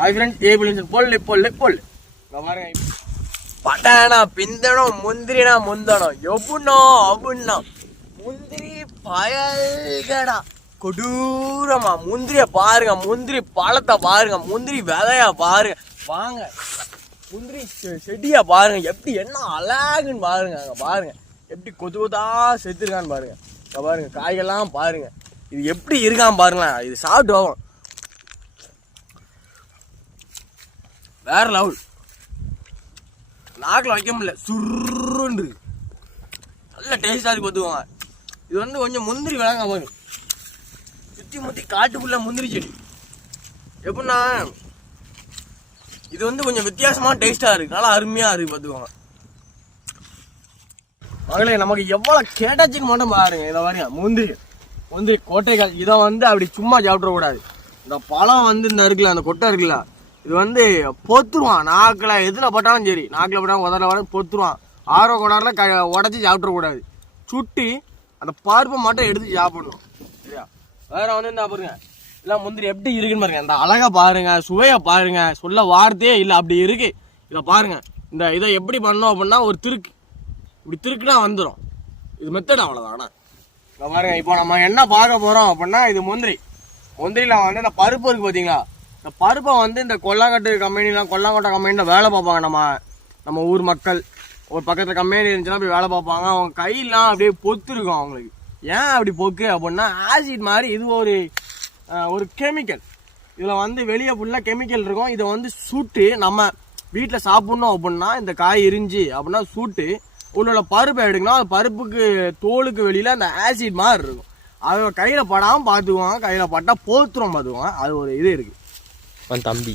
Hi friends, able பொல்லு பட்டானா பிந்தனம் முந்திரினா முந்தனம் எப்புனோ அப்புன்னா முந்திரி பயல்கடா கொடூரமா. முந்திரிய பாருங்க, முந்திரி பழத்தை பாருங்க, முந்திரி விதையா பாருங்க, வாங்க முந்திரி செடியா பாருங்க, எப்படி என்ன அழகுன்னு பாருங்க. அங்க பாருங்க எப்படி கொத்து கொத்தா செத்துருக்கான்னு பாருங்க. அங்க பாருங்க காய்கள்லாம் பாருங்க, இது எப்படி இருக்கான்னு பாருங்களேன். இது சாப்பிட்டு போவோம், வேற லெவல். நாக்கில் வைக்க முடியல, சுருன்னு நல்ல டேஸ்டாக இருக்கு பார்த்துக்கோங்க. இது வந்து கொஞ்சம் முந்திரி விளங்க பாருங்க, சுற்றி முற்றி காட்டுக்குள்ள முந்திரி செடி. எப்படின்னா இது வந்து கொஞ்சம் வித்தியாசமான டேஸ்டாக இருக்கு, நல்லா அருமையாக இருக்கு பார்த்துக்கோங்க. மகளே நமக்கு எவ்வளோ கேட்டாச்சுக்கு மட்டும் பாருங்க. இதை பாருங்க, முந்திரி கோட்டைகள். இதை வந்து அப்படி சும்மா சாப்பிடக்கூடாது. இந்த பழம் வந்து இந்த இருக்குல்ல, அந்த கொட்டை இருக்குல்ல, இது வந்து பொத்துருவான் நாக்கில். எதில் பட்டாலும் சரி, நாக்கில் பட்டாலும் உதற பொத்துருவான். ஆர்வ கோடாரில் உடச்சி சாப்பிட்றக்கூடாது. சுட்டி அந்த பருப்பை மட்டும் எடுத்து சாப்பிடணும், சரியா? வேற வந்து இந்த பாருங்க எல்லாம் முந்திரி எப்படி இருக்குன்னு பாருங்க. இந்த அழகா பாருங்க, சுவையை பாருங்க, சொல்ல வார்த்தையே இல்லை, அப்படி இருக்கு. இதை பாருங்க, இதை எப்படி பண்ணோம் அப்படின்னா ஒரு திருக்கு, இப்படி திருக்குனா வந்துடும். இது மெத்தட் அவ்வளோதான். ஆனால் இதை பாருங்க, இப்போ நம்ம என்ன பார்க்க போகிறோம் அப்படின்னா, இது முந்திரியில் வந்து இந்த பருப்பு இருக்குது பார்த்தீங்களா? இந்த பருப்பை வந்து இந்த கொல்லாங்கட்டு கம்பெனிலாம், கொல்லாங்கோட்டை கம்பெனியில் வேலை பார்ப்பாங்க. நம்ம ஊர் மக்கள் ஒரு பக்கத்தில் கம்பெனி இருந்துச்சுன்னா போய் வேலை பார்ப்பாங்க. அவங்க கையெல்லாம் அப்படியே பொத்து இருக்கும் அவங்களுக்கு. ஏன் அப்படி பொக்கு அப்படின்னா, ஆசிட் மாதிரி இது ஒரு கெமிக்கல். இதில் வந்து வெளியே ஃபுல்லாக கெமிக்கல் இருக்கும். இதை வந்து சூட்டு நம்ம வீட்டில் சாப்பிட்ணும் அப்படின்னா, இந்த காய் எரிஞ்சு அப்படின்னா சூட்டு உள்ள பருப்பை எடுக்கணும். அந்த பருப்புக்கு தோலுக்கு வெளியில் அந்த ஆசிட் மாதிரி இருக்கும். அதை கையில் படாமல் பார்த்துக்குவாங்க. கையில் பட்டால் போத்துரும் பார்த்துக்குவாங்க. அது ஒரு இது இருக்குது தம்பி.